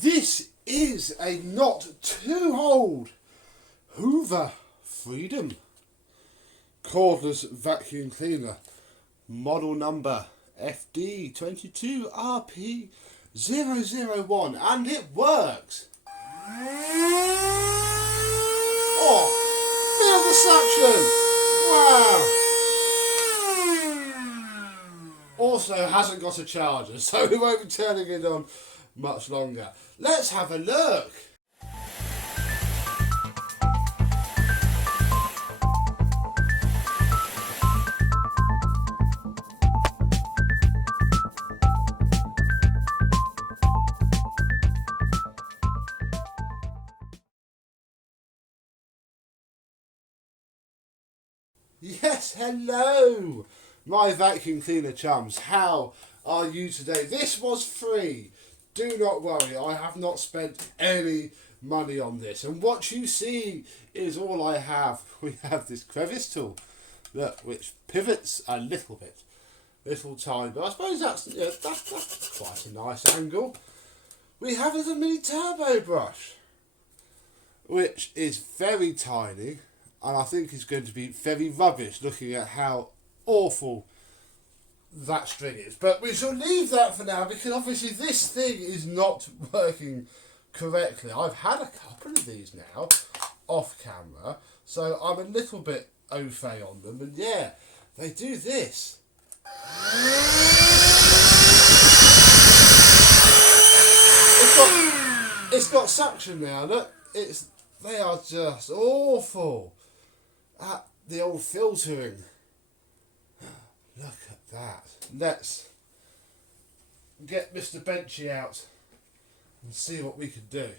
This is a not too old Hoover Freedom cordless vacuum cleaner, model number FD22RP 001, and it works. Oh, feel the suction! Wow! Also hasn't got a charger, so we won't be turning it on much longer. Let's have a look. Yes, hello, my vacuum cleaner chums. How are you today? This was free. Do not worry, I have not spent any money on this. And what you see is all I have. We have this crevice tool, look, which pivots a little bit, little tiny, but I suppose that's quite a nice angle. We have a little mini turbo brush, which is very tiny, and I think is going to be very rubbish looking at how awful that string is. But we shall leave that for now, because obviously this thing is not working correctly. I've had a couple of these now off camera, so I'm a little bit au fait on them, and yeah, they do this. It's got suction now, look, they are just awful at the old filtering. Look at that. Let's get Mr. Benchy out and see what we can do.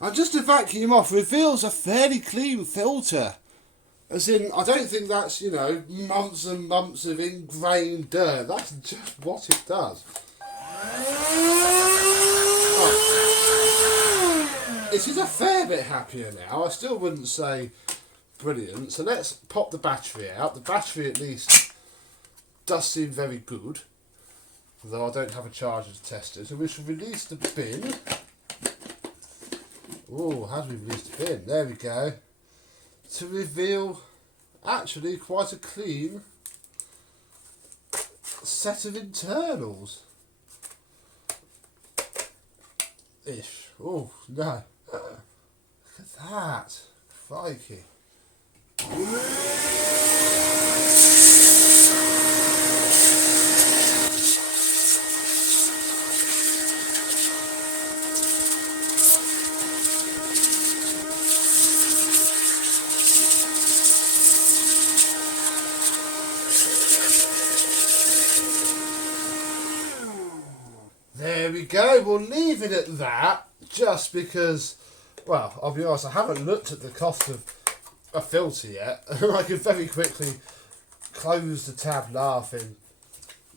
And just to vacuum off reveals a fairly clean filter. As in, I don't think that's, you know, months and months of ingrained dirt. That's just what it does. Oh. It is a fair bit happier now. I still wouldn't say brilliant. So let's pop the battery out. The battery at least does seem very good, although I don't have a charger to test it. So we shall release the bin. Oh, how do we release the bin? There we go. To reveal actually quite a clean set of internals. Ish. Oh, no. Look at that. Crikey. There we go, we'll leave it at that, just because, well, I'll be honest, I haven't looked at the cost of a filter yet. I could very quickly close the tab laughing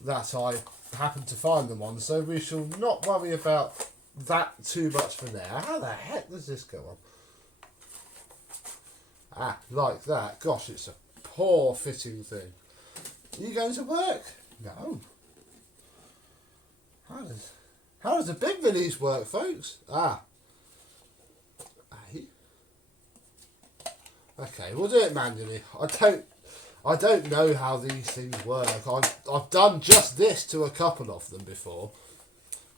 that I happened to find them on, so we shall not worry about that too much for now. How the heck does this go on? Ah, like that. Gosh, it's a poor fitting thing. Are you going to work? No. How does the big release work, folks? Ah. Okay, we'll do it manually. I don't know how these things work. I've done just this to a couple of them before,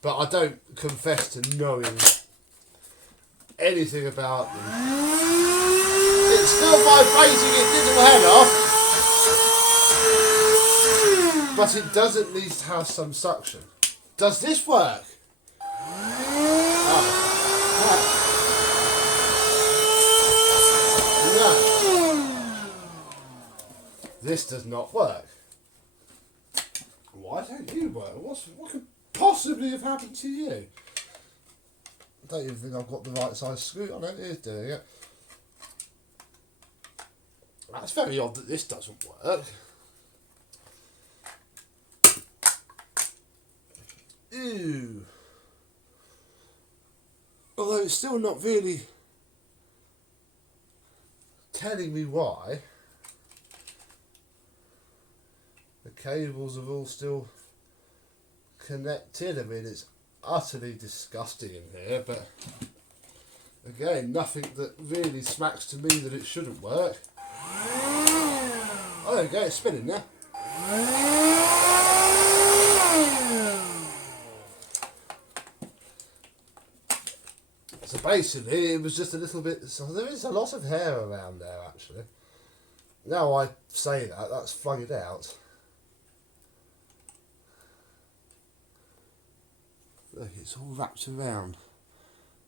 but I don't confess to knowing anything about them. It's still vibrating its little head off, but it does at least have some suction. Does this work? Oh. No. This does not work. Why don't you work? What could possibly have happened to you? don't even think I've got the right size screw on it. It is doing it. That's very odd that this doesn't work. Ew. Although it's still not really telling me why. The cables are all still connected. I mean, it's utterly disgusting in here, but again, nothing that really smacks to me that it shouldn't work. Oh, there we go, it's spinning now. So basically, it was just a little bit. So there is a lot of hair around there, actually. Now I say that, that's flung it out. Look, it's all wrapped around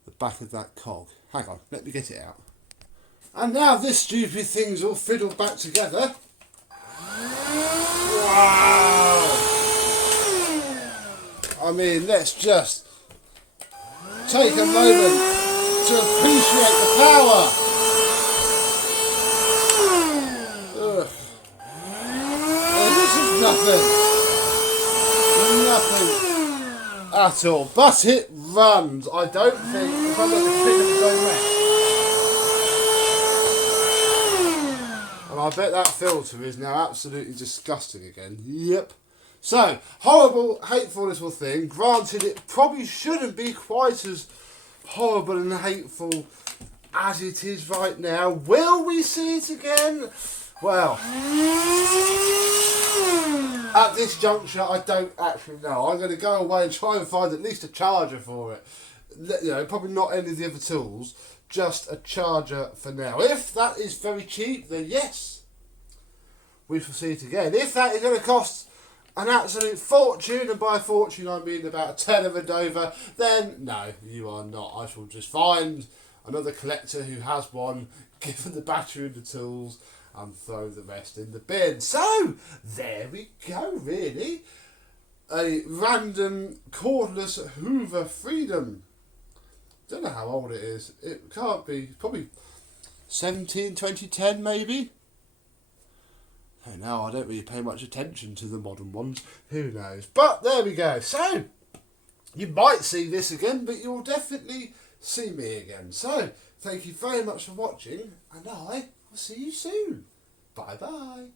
the back of that cog. Hang on, let me get it out. And now this stupid thing's all fiddled back together. Wow! I mean, let's just take a moment to appreciate the power. Ugh. This is nothing at all, but it runs. I don't think, if I look at the thing going wet, and I bet that filter is now absolutely disgusting again. Yep. So, horrible, hateful little thing. Granted, it probably shouldn't be quite as horrible and hateful as it is right now. Will we see it again? Well, at this juncture, I don't actually know. I'm going to go away and try and find at least a charger for it. You know, probably not any of the other tools, just a charger for now. If that is very cheap, then yes, we shall see it again. If that is going to cost an absolute fortune, and by fortune I mean about a tenner and over, then no, you are not. I shall just find another collector who has one, give them the battery and the tools, and throw the rest in the bin. So, there we go, really. A random cordless Hoover Freedom. Don't know how old it is. It can't be, probably 2010 maybe? I know, I don't really pay much attention to the modern ones. Who knows? But there we go. So, you might see this again, but you'll definitely see me again. So, thank you very much for watching, and I will see you soon. Bye bye.